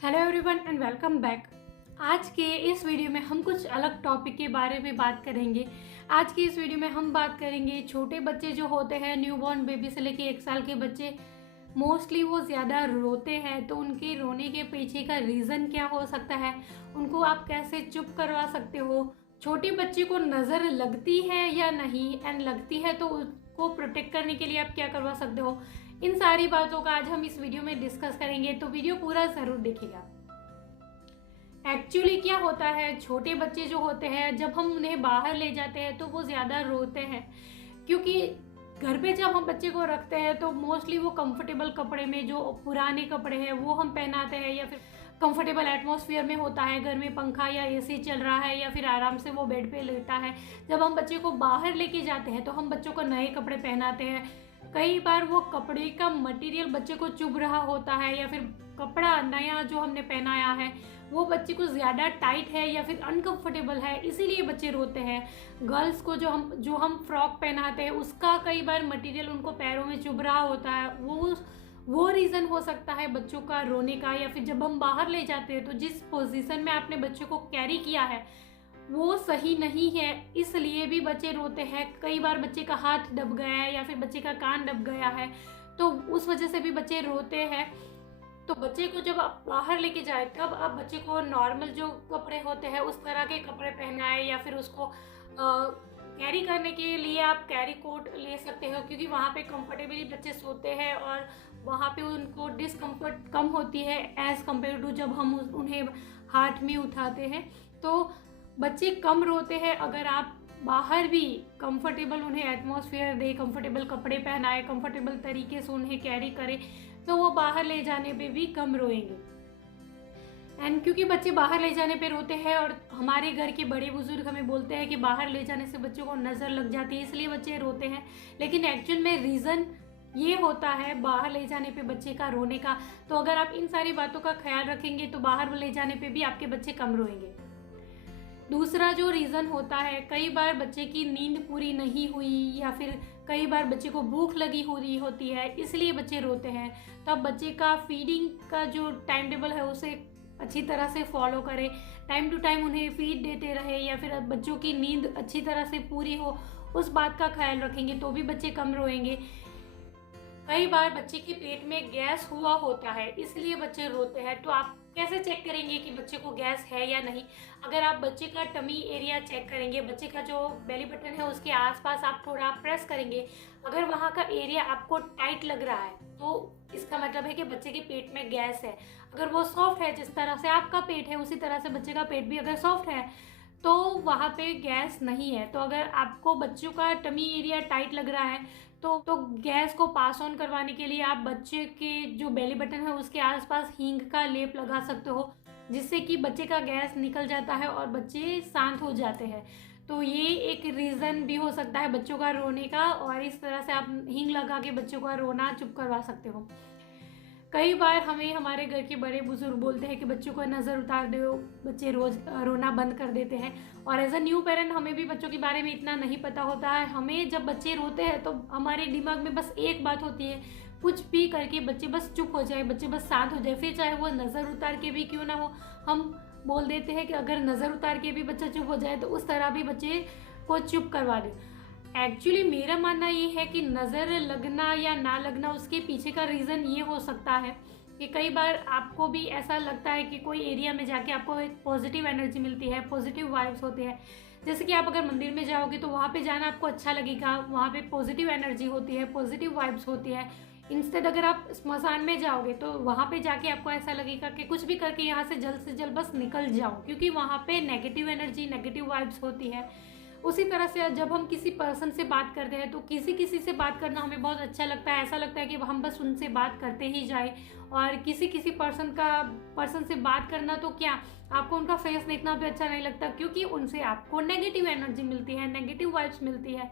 Hello everyone and welcome back. आज के इस वीडियो में हम कुछ अलग टॉपिक के बारे में बात करेंगे। आज की इस वीडियो में हम बात करेंगे छोटे बच्चे जो होते हैं, न्यूबॉर्न बेबी से लेके 1 साल के बच्चे, मोस्टली वो ज़्यादा रोते हैं, तो उनके रोने के पीछे का रीज़न क्या हो सकता है, उनको आप कैसे चुप करवा सकते हो, छोटे बच्चे को नज़र लगती है या नहीं, एंड लगती है तो उसको प्रोटेक्ट करने के लिए आप क्या करवा सकते हो। इन सारी बातों का आज हम इस वीडियो में डिस्कस करेंगे, तो वीडियो पूरा ज़रूर देखिएगा। एक्चुअली क्या होता है, छोटे बच्चे जो होते हैं जब हम उन्हें बाहर ले जाते हैं तो वो ज़्यादा रोते हैं, क्योंकि घर पे जब हम बच्चे को रखते हैं तो मोस्टली वो कंफर्टेबल कपड़े में, जो पुराने कपड़े हैं वो हम पहनाते हैं, या फिर कंफर्टेबल एटमॉस्फेयर में होता है, घर में पंखा या एसी चल रहा है, या फिर आराम से वो बेड पे लेटा है। जब हम बच्चे को बाहर लेके जाते हैं तो हम बच्चों को नए कपड़े पहनाते हैं। कई बार वो कपड़े का मटेरियल बच्चे को चुभ रहा होता है, या फिर कपड़ा नया जो हमने पहनाया है वो बच्चे को ज़्यादा टाइट है या फिर अनकंफर्टेबल है, इसीलिए बच्चे रोते हैं। गर्ल्स को जो हम फ्रॉक पहनाते हैं उसका कई बार मटेरियल उनको पैरों में चुभ रहा होता है, वो रीज़न हो सकता है बच्चों का रोने का। या फिर जब हम बाहर ले जाते हैं तो जिस पोजीशन में आपने बच्चे को कैरी किया है वो सही नहीं है, इसलिए भी बच्चे रोते हैं। कई बार बच्चे का हाथ दब गया है या फिर बच्चे का कान दब गया है, तो उस वजह से भी बच्चे रोते हैं। तो बच्चे को जब आप बाहर लेके जाए तब आप बच्चे को नॉर्मल जो कपड़े होते हैं उस तरह के कपड़े पहनाए, या फिर उसको कैरी करने के लिए आप कैरी कोट ले सकते हो, क्योंकि वहाँ पे कंफर्टेबली बच्चे सोते हैं और वहाँ पे उनको डिस्कम्फर्ट कम होती है एज़ कम्पेयर टू जब हम उन्हें हाथ में उठाते हैं। तो बच्चे कम रोते हैं अगर आप बाहर भी कंफर्टेबल उन्हें एटमॉस्फेयर दे, कंफर्टेबल कपड़े पहनाए, कंफर्टेबल तरीके से उन्हें कैरी करें, तो वो बाहर ले जाने पे भी कम रोएंगे। एंड क्योंकि बच्चे बाहर ले जाने पे रोते हैं और हमारे घर के बड़े बुजुर्ग हमें बोलते हैं कि बाहर ले जाने से बच्चों को नज़र लग जाती है, इसलिए बच्चे रोते हैं, लेकिन एक्चुअल में रीज़न ये होता है बाहर ले जाने पे बच्चे का रोने का। तो अगर आप इन सारी बातों का ख्याल रखेंगे तो बाहर ले जाने पे भी आपके बच्चे कम रोएंगे। दूसरा जो रीज़न होता है, कई बार बच्चे की नींद पूरी नहीं हुई, या फिर कई बार बच्चे को भूख लगी हो रही होती है, इसलिए बच्चे रोते हैं। तो अब बच्चे का फीडिंग का जो टाइम टेबल है उसे अच्छी तरह से फॉलो करें, टाइम टू टाइम उन्हें फीड देते रहे, या फिर बच्चों की नींद अच्छी तरह से पूरी हो, उस बात का ख्याल रखेंगे तो भी बच्चे कम रोएंगे। कई बार बच्चे के पेट में गैस हुआ होता है, इसलिए बच्चे रोते हैं। तो आप कैसे चेक करेंगे कि बच्चे को गैस है या नहीं? अगर आप बच्चे का टमी एरिया चेक करेंगे, बच्चे का जो बेली बटन है उसके आसपास आप थोड़ा प्रेस करेंगे, अगर वहाँ का एरिया आपको टाइट लग रहा है तो इसका मतलब है कि बच्चे के पेट में गैस है। अगर वो सॉफ्ट है, जिस तरह से आपका पेट है उसी तरह से बच्चे का पेट भी अगर सॉफ्ट है, तो वहाँ पे गैस नहीं है। तो अगर आपको बच्चों का टमी एरिया टाइट लग रहा है तो गैस को पास ऑन करवाने के लिए आप बच्चे के जो बेली बटन है उसके आसपास हींग का लेप लगा सकते हो, जिससे कि बच्चे का गैस निकल जाता है और बच्चे शांत हो जाते हैं। तो ये एक रीज़न भी हो सकता है बच्चों का रोने का, और इस तरह से आप हींग लगा के बच्चों का रोना चुप करवा सकते हो। कई बार हमें हमारे घर के बड़े बुजुर्ग बोलते हैं कि बच्चों को नज़र उतार दो, बच्चे रोज रोना बंद कर देते हैं। और एज अ न्यू पेरेंट हमें भी बच्चों के बारे में इतना नहीं पता होता है। हमें जब बच्चे रोते हैं तो हमारे दिमाग में बस एक बात होती है, कुछ भी करके बच्चे बस चुप हो जाए, बच्चे बस शांत हो जाए, फिर चाहे वो नज़र उतार के भी क्यों ना हो। हम बोल देते हैं कि अगर नज़र उतार के भी बच्चा चुप हो जाए तो उस तरह भी बच्चे को चुप करवा दे। एक्चुअली मेरा मानना ये है कि नज़र लगना या ना लगना, उसके पीछे का रीज़न ये हो सकता है कि कई बार आपको भी ऐसा लगता है कि कोई एरिया में जाके आपको एक पॉजिटिव एनर्जी मिलती है, पॉजिटिव वाइब्स होते हैं। जैसे कि आप अगर मंदिर में जाओगे तो वहाँ पे जाना आपको अच्छा लगेगा, वहाँ पे पॉजिटिव एनर्जी होती है, पॉजिटिव वाइब्स होती है। इंस्टेड अगर आप स्मशान में जाओगे तो वहाँ पे जाके आपको ऐसा लगेगा कि कुछ भी करके यहाँ से जल्द बस निकल जाओ, क्योंकि वहाँ पे नेगेटिव एनर्जी, नेगेटिव वाइब्स होती है। उसी तरह से जब हम किसी पर्सन से बात करते हैं तो किसी से बात करना हमें बहुत अच्छा लगता है, ऐसा लगता है कि हम बस उनसे बात करते ही जाए। और किसी पर्सन से बात करना तो क्या, आपको उनका फेस देखना भी अच्छा नहीं लगता, क्योंकि उनसे आपको नेगेटिव एनर्जी मिलती है, नेगेटिव वाइब्स मिलती है।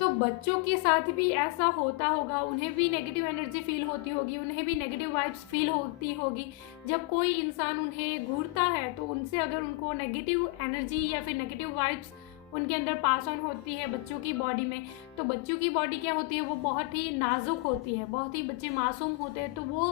तो बच्चों के साथ भी ऐसा होता होगा, उन्हें भी नेगेटिव एनर्जी फील होती होगी, उन्हें भी नेगेटिव वाइब्स फील होती होगी। जब कोई इंसान उन्हें घूरता है तो उनसे अगर उनको नेगेटिव एनर्जी या फिर नेगेटिव वाइब्स उनके अंदर पास ऑन होती है बच्चों की बॉडी में, तो बच्चों की बॉडी क्या होती है, वो बहुत ही नाजुक होती है, बहुत ही बच्चे मासूम होते हैं, तो वो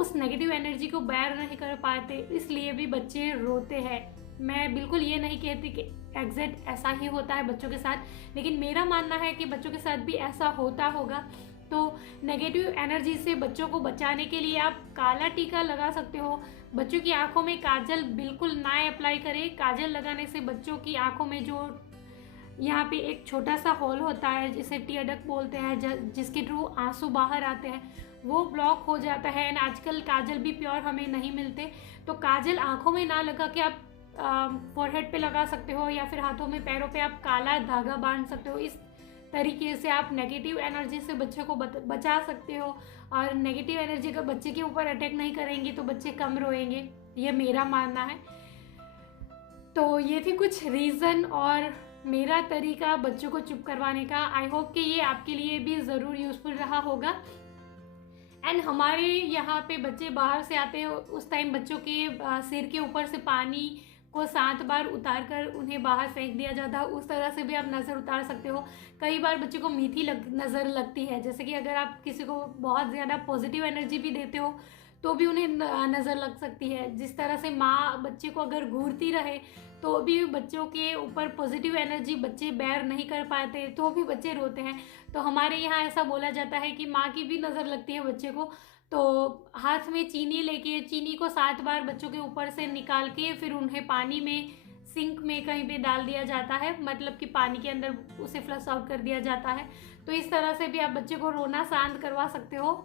उस नेगेटिव एनर्जी को बेयर नहीं कर पाते, इसलिए भी बच्चे रोते हैं। मैं बिल्कुल ये नहीं कहती कि एग्जैक्ट ऐसा ही होता है बच्चों के साथ, लेकिन मेरा मानना है कि बच्चों के साथ भी ऐसा होता होगा। तो नेगेटिव एनर्जी से बच्चों को बचाने के लिए आप काला टीका लगा सकते हो। बच्चों की आंखों में काजल बिल्कुल ना अप्लाई करें। काजल लगाने से बच्चों की आंखों में जो यहाँ पे एक छोटा सा होल होता है जिसे टीयर डक्ट बोलते हैं, जिसके थ्रू आंसू बाहर आते हैं, वो ब्लॉक हो जाता है। एंड आजकल काजल भी प्योर हमें नहीं मिलते, तो काजल आंखों में ना लगा के आप फोरहेड पे लगा सकते हो, या फिर हाथों में पैरों पे आप काला धागा बांध सकते हो। इस तरीके से आप नेगेटिव एनर्जी से बच्चे को बचा सकते हो। और नेगेटिव एनर्जी का बच्चे के ऊपर अटैक नहीं करेंगे तो बच्चे कम रोएंगे, ये मेरा मानना है। तो ये थी कुछ रीज़न और मेरा तरीका बच्चों को चुप करवाने का। आई होप कि ये आपके लिए भी ज़रूर यूज़फुल रहा होगा। एंड हमारे यहाँ पे बच्चे बाहर से आते हैं, उस टाइम बच्चों के सिर के ऊपर से पानी को 7 बार उतार कर उन्हें बाहर फेंक दिया जाता है। उस तरह से भी आप नज़र उतार सकते हो। कई बार बच्चे को मीठी नज़र लगती है, जैसे कि अगर आप किसी को बहुत ज़्यादा पॉजिटिव एनर्जी भी देते हो तो भी उन्हें नज़र लग सकती है। जिस तरह से माँ बच्चे को अगर घूरती रहे तो भी बच्चों के ऊपर पॉजिटिव एनर्जी बच्चे बेयर नहीं कर पाते, तो भी बच्चे रोते हैं। तो हमारे यहाँ ऐसा बोला जाता है कि माँ की भी नज़र लगती है बच्चे को, तो हाथ में चीनी लेके चीनी को 7 बार बच्चों के ऊपर से निकाल के फिर उन्हें पानी में सिंक में कहीं पे डाल दिया जाता है, मतलब कि पानी के अंदर उसे फ्लश आउट कर दिया जाता है। तो इस तरह से भी आप बच्चे को रोना शांत करवा सकते हो।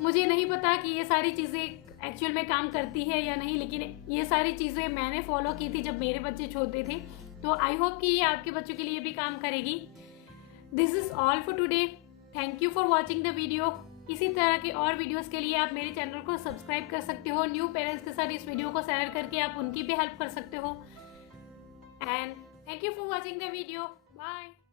मुझे नहीं पता कि ये सारी चीज़ें एक्चुअल में काम करती है या नहीं, लेकिन ये सारी चीज़ें मैंने फॉलो की थी जब मेरे बच्चे छोटे थे। तो आई होप कि ये आपके बच्चों के लिए भी काम करेगी। This is all for today. Thank you for watching the video. इसी तरह के और वीडियोस के लिए आप मेरे चैनल को सब्सक्राइब कर सकते हो। न्यू पेरेंट्स के साथ इस वीडियो को शेयर करके आप उनकी भी हेल्प कर सकते हो। And thank you for watching the video. Bye.